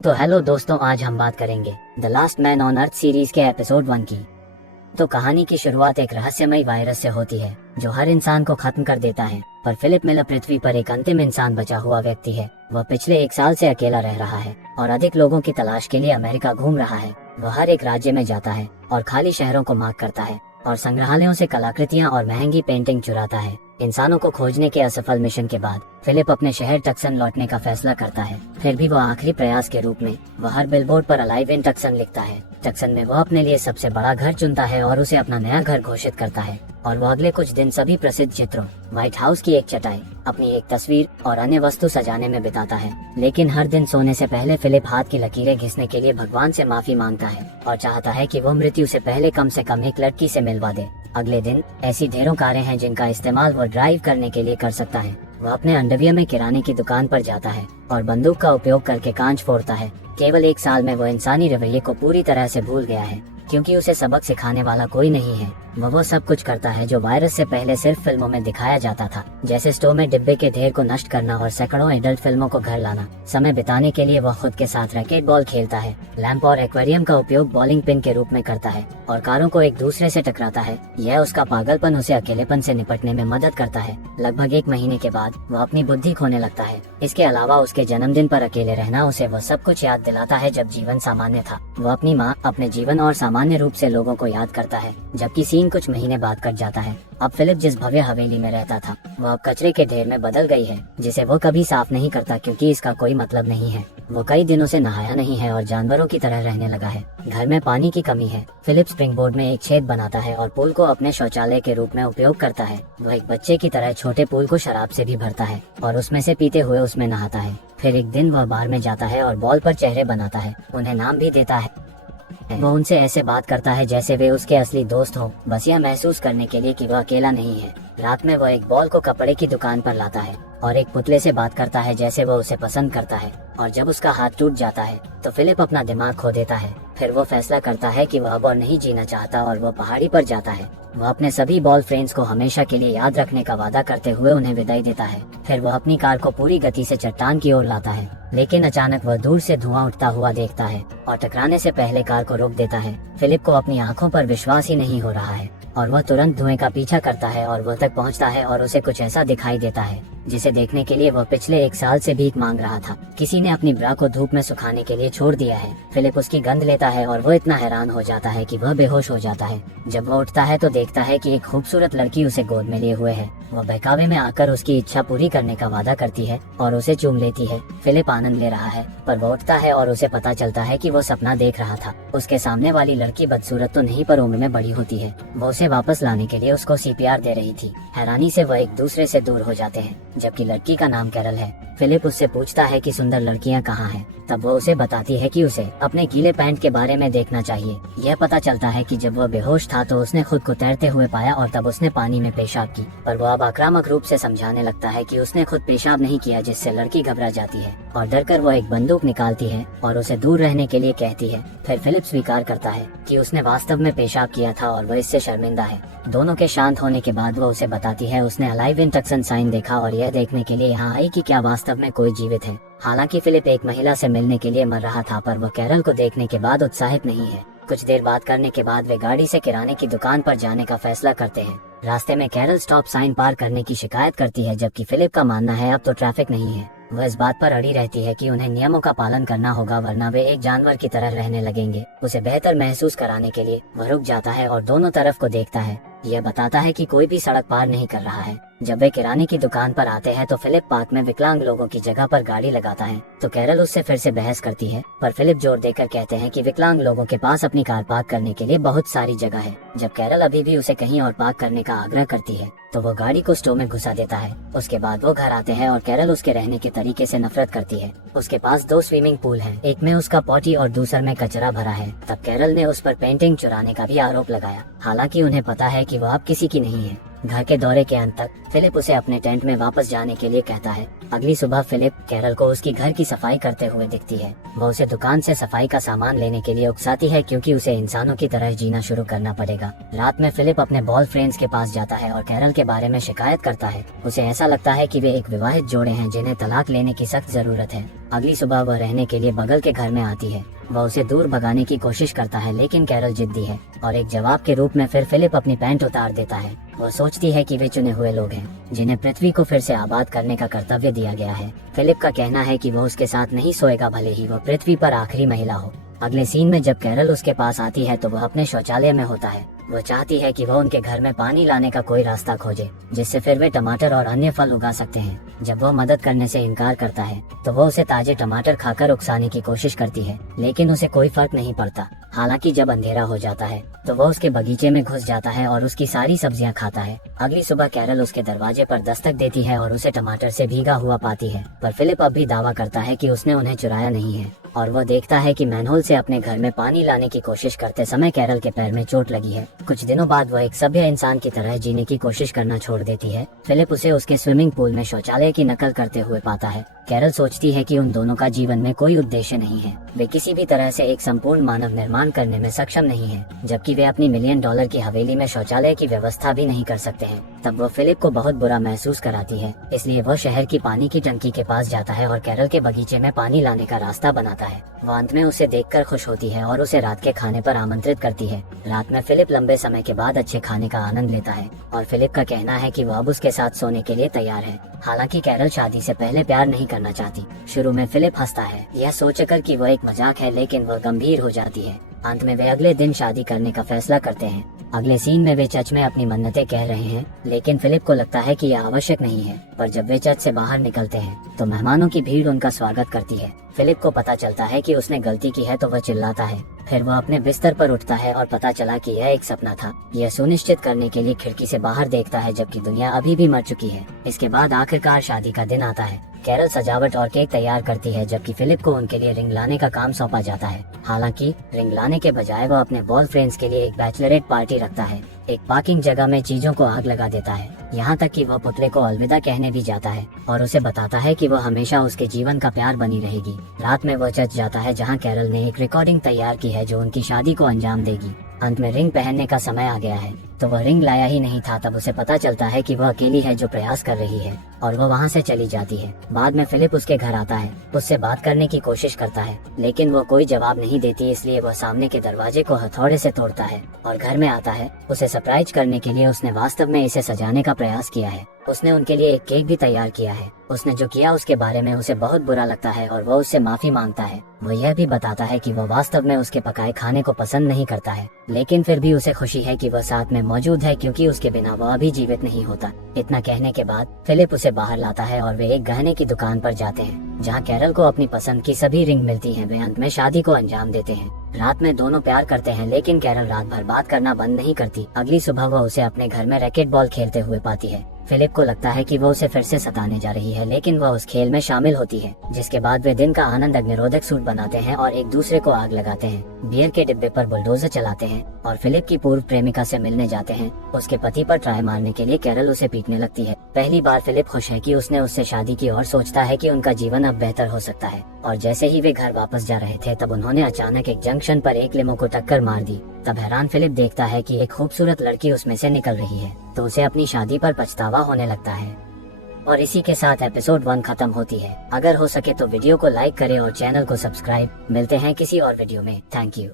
तो हेलो दोस्तों, आज हम बात करेंगे the last man on earth series के एपिसोड 1 की। तो कहानी की शुरुआत एक रहस्यमयी वायरस से होती है जो हर इंसान को खत्म कर देता है। पर फिलिप मिलर पृथ्वी पर एक अंतिम इंसान बचा हुआ व्यक्ति है। वह पिछले 1 साल से अकेला रह रहा है और अधिक लोगों की तलाश के लिए अमेरिका घूम रहा है। वह हर एक राज्य में जाता है और खाली शहरों को मार्क करता है और संग्रहालयों से कलाकृतियां और महंगी पेंटिंग चुराता है। इंसानों को खोजने के असफल मिशन के बाद फिलिप अपने शहर टक्सन लौटने का फैसला करता है। फिर भी वह आखिरी प्रयास के रूप में वह हर बिलबोर्ड पर अलाइव इन टक्सन लिखता है। टक्सन में वह अपने लिए सबसे बड़ा घर चुनता है और उसे अपना नया घर घोषित करता है। और वह अगले कुछ दिन सभी प्रसिद्ध चित्रों, व्हाइट हाउस की एक चटाई, अपनी एक तस्वीर और अन्य वस्तु सजाने में बिताता है। लेकिन हर दिन सोने से पहले फिलिप हाथ की लकीरें घिसने के लिए भगवान से माफी मांगता है और चाहता है कि वो मृत्यु से पहले कम से कम एक लड़की से मिलवा दे। अगले दिन ऐसी ढेरों कारें हैं जिनका इस्तेमाल वो ड्राइव करने के लिए कर सकता है। वह अपने अंडरवियर में किराने की दुकान पर जाता है और बंदूक का उपयोग करके कांच फोड़ता है। केवल 1 साल में वह इंसानी रवैये को पूरी तरह से भूल गया है, क्योंकि उसे सबक सिखाने वाला कोई नहीं है। वह वो सब कुछ करता है जो वायरस से पहले सिर्फ फिल्मों में दिखाया जाता था, जैसे स्टोव में डिब्बे के ढेर को नष्ट करना और सैकड़ों एडल्ट फिल्मों को घर लाना। समय बिताने के लिए वह खुद के साथ रैकेट बॉल खेलता है, लैंप और एक्वेरियम का उपयोग बॉलिंग पिन के रूप में करता है और कारों को एक दूसरे से टकराता है। यह उसका पागलपन उसे अकेलेपन से निपटने में मदद करता है। लगभग 1 महीने के बाद वह अपनी बुद्धि खोने लगता है। इसके अलावा उसके जन्मदिन पर अकेले रहना उसे वह सब कुछ याद दिलाता है जब जीवन सामान्य था। वह अपनी माँ, अपने जीवन और सामान्य रूप से लोगों को याद करता है, जबकि सीन कुछ महीने बाद कट जाता है। अब फिलिप जिस भव्य हवेली में रहता था वह अब कचरे के ढेर में बदल गई है, जिसे वो कभी साफ नहीं करता क्योंकि इसका कोई मतलब नहीं है। वो कई दिनों से नहाया नहीं है और जानवरों की तरह रहने लगा है। घर में पानी की कमी है। फिलिप स्प्रिंग बोर्ड में एक छेद बनाता है और पूल को अपने शौचालय के रूप में उपयोग करता है। वह एक बच्चे की तरह छोटे पूल को शराब से भी भरता है और उसमें से पीते हुए उसमें नहाता है। फिर एक दिन वह बार में जाता है और बॉल पर चेहरे बनाता है, उन्हें नाम भी देता है। वो उनसे ऐसे बात करता है जैसे वे उसके असली दोस्त हो, बस यह महसूस करने के लिए कि वह अकेला नहीं है। रात में वह एक बॉल को कपड़े की दुकान पर लाता है और एक पुतले से बात करता है जैसे वो उसे पसंद करता है। और जब उसका हाथ टूट जाता है तो फिलिप अपना दिमाग खो देता है। फिर वो फैसला करता है कि वह अब और नहीं जीना चाहता और वो पहाड़ी पर जाता है। वह अपने सभी बॉल फ्रेंड्स को हमेशा के लिए याद रखने का वादा करते हुए उन्हें विदाई देता है। फिर वह अपनी कार को पूरी गति से चट्टान की ओर लाता है, लेकिन अचानक वह दूर से धुआं उठता हुआ देखता है और टकराने से पहले कार को रोक देता है। फिलिप को अपनी आंखों पर विश्वास ही नहीं हो रहा है और वह तुरंत धुएं का पीछा करता है और वह तक पहुंचता है और उसे कुछ ऐसा दिखाई देता है जिसे देखने के लिए वह पिछले 1 साल से भीख मांग रहा था। किसी ने अपनी ब्रा को धूप में सुखाने के लिए छोड़ दिया है। फिलिप उसकी गंध लेता है और वो इतना हैरान हो जाता है कि वह बेहोश हो जाता है। जब वह उठता है तो देखता है कि एक खूबसूरत लड़की उसे गोद में लिए हुए है। वह बहकावे में आकर उसकी इच्छा पूरी करने का वादा करती है और उसे चूम लेती है। फिलिप आनंद ले रहा है, पर वो उठता है और उसे पता चलता है कि वो सपना देख रहा था। उसके सामने वाली लड़की बदसूरत तो नहीं पर उम्र में बड़ी होती है। वो उसे वापस लाने के लिए उसको CPR दे रही थी। हैरानी से वह एक दूसरे से दूर हो जाते हैं, जबकि लड़की का नाम कैरल है। फिलिप उससे पूछता है कि सुंदर लड़कियां कहाँ हैं। तब वो उसे बताती है कि उसे अपने गीले पैंट के बारे में देखना चाहिए। यह पता चलता है कि जब वह बेहोश था तो उसने खुद को तैरते हुए पाया और तब उसने पानी में पेशाब की। पर वो अब आक्रामक रूप से समझाने लगता है कि उसने खुद पेशाब नहीं किया, जिससे लड़की घबरा जाती है और डरकर वो एक बंदूक निकालती है और उसे दूर रहने के लिए कहती है। फिर फिलिप स्वीकार करता है कि उसने वास्तव में पेशाब किया था और वह इससे शर्मिंदा है। दोनों के शांत होने के बाद वो उसे बताती है उसने अलाइव इन टक्सन साइन देखा और यह देखने के लिए यहाँ आई कि क्या वास्तव में कोई जीवित है। हालांकि फिलिप एक महिला से मिलने के लिए मर रहा था, पर वह कैरल को देखने के बाद उत्साहित नहीं है। कुछ देर बात करने के बाद वे गाड़ी से किराने की दुकान पर जाने का फैसला करते हैं। रास्ते में कैरल स्टॉप साइन पार करने की शिकायत करती है, जबकि फिलिप का मानना है अब तो ट्रैफिक नहीं है। वह इस बात पर अड़ी रहती है कि उन्हें नियमों का पालन करना होगा, वरना वे एक जानवर की तरह रहने लगेंगे। उसे बेहतर महसूस कराने के लिए वह रुक जाता है और दोनों तरफ को देखता है। यह बताता है कि कोई भी सड़क पार नहीं कर रहा है। जब वे किराने की दुकान पर आते हैं तो फिलिप पार्क में विकलांग लोगों की जगह पर गाड़ी लगाता है, तो कैरल उससे फिर से बहस करती है। पर फिलिप जोर देकर कहते हैं कि विकलांग लोगों के पास अपनी कार पार्क करने के लिए बहुत सारी जगह है। जब कैरल अभी भी उसे कहीं और पार्क करने का आग्रह करती है तो वो गाड़ी को स्टोव में घुसा देता है। उसके बाद वो घर आते हैं और कैरल उसके रहने के तरीके से नफरत करती है। उसके पास 2 स्विमिंग पूल हैं, एक में उसका पॉटी और दूसरे में कचरा भरा है। तब कैरल ने उस पर पेंटिंग चुराने का भी आरोप लगाया, हालांकि उन्हें पता है कि वह अब किसी की नहीं है। घर के दौरे के अंत तक फिलिप उसे अपने टेंट में वापस जाने के लिए कहता है। अगली सुबह फिलिप कैरल को उसकी घर की सफाई करते हुए दिखती है। वह उसे दुकान से सफाई का सामान लेने के लिए उकसाती है, क्योंकि उसे इंसानों की तरह जीना शुरू करना पड़ेगा। रात में फिलिप अपने बॉल फ्रेंड्स के पास जाता है और कैरल के बारे में शिकायत करता है। उसे ऐसा लगता है कि वे एक विवाहित जोड़े हैं जिन्हें तलाक लेने की सख्त जरूरत है। अगली सुबह वह रहने के लिए बगल के घर में आती है। वह उसे दूर भगाने की कोशिश करता है लेकिन कैरल जिद्दी है और एक जवाब के रूप में फिर फिलिप अपनी पैंट उतार देता है। वह सोचती है कि वे चुने हुए लोग हैं जिन्हें पृथ्वी को फिर से आबाद करने का कर्तव्य दिया गया है। फिलिप का कहना है कि वह उसके साथ नहीं सोएगा भले ही वह पृथ्वी पर आखिरी महिला हो। अगले सीन में जब कैरल उसके पास आती है तो वह अपने शौचालय में होता है। वह चाहती है कि वह उनके घर में पानी लाने का कोई रास्ता खोजे जिससे फिर वे टमाटर और अन्य फल उगा सकते हैं। जब वह मदद करने से इनकार करता है तो वह उसे ताजे टमाटर खाकर उकसाने की कोशिश करती है लेकिन उसे कोई फर्क नहीं पड़ता। हालांकि जब अंधेरा हो जाता है तो वह उसके बगीचे में घुस जाता है और उसकी सारी सब्जियां खाता है। अगली सुबह कैरल उसके दरवाजे पर दस्तक देती है और उसे टमाटर से भीगा हुआ पाती है, पर फिलिप अब भी दावा करता है कि उसने उन्हें चुराया नहीं है और वह देखता है कि मैनहोल से अपने घर में पानी लाने की कोशिश करते समय कैरल के पैर में चोट लगी है। कुछ दिनों बाद वह एक सभ्य इंसान की तरह जीने की कोशिश करना छोड़ देती है। फिलिप उसे उसके स्विमिंग पूल में शौचालय की नकल करते हुए पाता है। कैरल सोचती है कि उन दोनों का जीवन में कोई उद्देश्य नहीं है, वे किसी भी तरह से एक संपूर्ण मानव निर्माण करने में सक्षम नहीं है, जबकि वे अपनी $1 मिलियन की हवेली में शौचालय की व्यवस्था भी नहीं कर सकते हैं। तब वह फिलिप को बहुत बुरा महसूस कराती है, इसलिए वह शहर की पानी की टंकी के पास जाता है और कैरल के बगीचे में पानी लाने का रास्ता बनाता है। वह अंत में उसे देखकर खुश होती है और उसे रात के खाने पर आमंत्रित करती है। रात में फिलिप लंबे समय के बाद अच्छे खाने का आनंद लेता है और फिलिप का कहना है कि वह अब उसके साथ सोने के लिए तैयार है। हालांकि कैरल शादी से पहले प्यार नहीं करना चाहती। शुरू में फिलिप हंसता है, यह सोचकर कि वह एक मजाक है, लेकिन वह गंभीर हो जाती है। अंत में वे अगले दिन शादी करने का फैसला करते हैं। अगले सीन में वे चर्च में अपनी मन्नतें कह रहे हैं, लेकिन फिलिप को लगता है कि यह आवश्यक नहीं है। पर जब वे चर्च से बाहर निकलते हैं तो मेहमानों की भीड़ उनका स्वागत करती है। फिलिप को पता चलता है कि उसने गलती की है तो वह चिल्लाता है। फिर वह अपने बिस्तर पर उठता है और पता चला कि यह एक सपना था। यह सुनिश्चित करने के लिए खिड़की से बाहर देखता है जबकि दुनिया अभी भी मर चुकी है। इसके बाद आखिरकार शादी का दिन आता है। कैरल सजावट और केक तैयार करती है जबकि फिलिप को उनके लिए रिंग लाने का काम सौंपा जाता है। हालांकि रिंग लाने के बजाय वह अपने बॉयफ्रेंड्स के लिए एक बैचलरेट पार्टी रखता है। एक पार्किंग जगह में चीजों को आग लगा देता है, यहाँ तक कि वह पुतले को अलविदा कहने भी जाता है और उसे बताता है कि वह हमेशा उसके जीवन का प्यार बनी रहेगी। रात में वह चर्च जाता है जहाँ कैरल ने एक रिकॉर्डिंग तैयार की है जो उनकी शादी को अंजाम देगी। अंत में रिंग पहनने का समय आ गया है तो वह रिंग लाया ही नहीं था। तब उसे पता चलता है कि वह अकेली है जो प्रयास कर रही है और वह वहाँ से चली जाती है। बाद में फिलिप उसके घर आता है, उससे बात करने की कोशिश करता है लेकिन वह कोई जवाब नहीं देती, इसलिए वह सामने के दरवाजे को हथौड़े से तोड़ता है और घर में आता है। उसे सरप्राइज करने के लिए उसने वास्तव में इसे सजाने का प्रयास किया है। उसने उनके लिए एक केक भी तैयार किया है। उसने जो किया उसके बारे में उसे बहुत बुरा लगता है और वह उससे माफी मांगता है। वह यह भी बताता है कि वह वास्तव में उसके पकाए खाने को पसंद नहीं करता है, लेकिन फिर भी उसे खुशी है कि वह साथ में मौजूद है क्योंकि उसके बिना वह अभी जीवित नहीं होता। इतना कहने के बाद फिलिप उसे बाहर लाता है और वे एक गहने की दुकान पर जाते हैं जहाँ कैरल को अपनी पसंद की सभी रिंग मिलती हैं। वे अंत में शादी को अंजाम देते हैं। रात में दोनों प्यार करते हैं लेकिन कैरल रात भर बात करना बंद नहीं करती। अगली सुबह वह उसे अपने घर में रैकेट बॉल खेलते हुए पाती है। फिलिप को लगता है कि वह उसे फिर से सताने जा रही है, लेकिन वह उस खेल में शामिल होती है। जिसके बाद वे दिन का आनंद अग्निरोधक सूट बनाते हैं और एक दूसरे को आग लगाते हैं। बियर के डिब्बे पर बुलडोजर चलाते हैं और फिलिप की पूर्व प्रेमिका से मिलने जाते हैं। उसके पति पर ट्राई मारने के लिए कैरल उसे पीटने लगती है। पहली बार फिलिप खुश है कि उसने उससे शादी की और सोचता है कि उनका जीवन अब बेहतर हो सकता है। और जैसे ही वे घर वापस जा रहे थे तब उन्होंने अचानक एक जंक्शन पर एक लिमो को टक्कर मार दी। तब हैरान फिलिप देखता है कि एक खूबसूरत लड़की उसमें से निकल रही है, तो उसे अपनी शादी पर पछतावा होने लगता है। और इसी के साथ एपिसोड 1 खत्म होती है। अगर हो सके तो वीडियो को लाइक करें और चैनल को सब्सक्राइब। मिलते हैं किसी और वीडियो में। Thank you.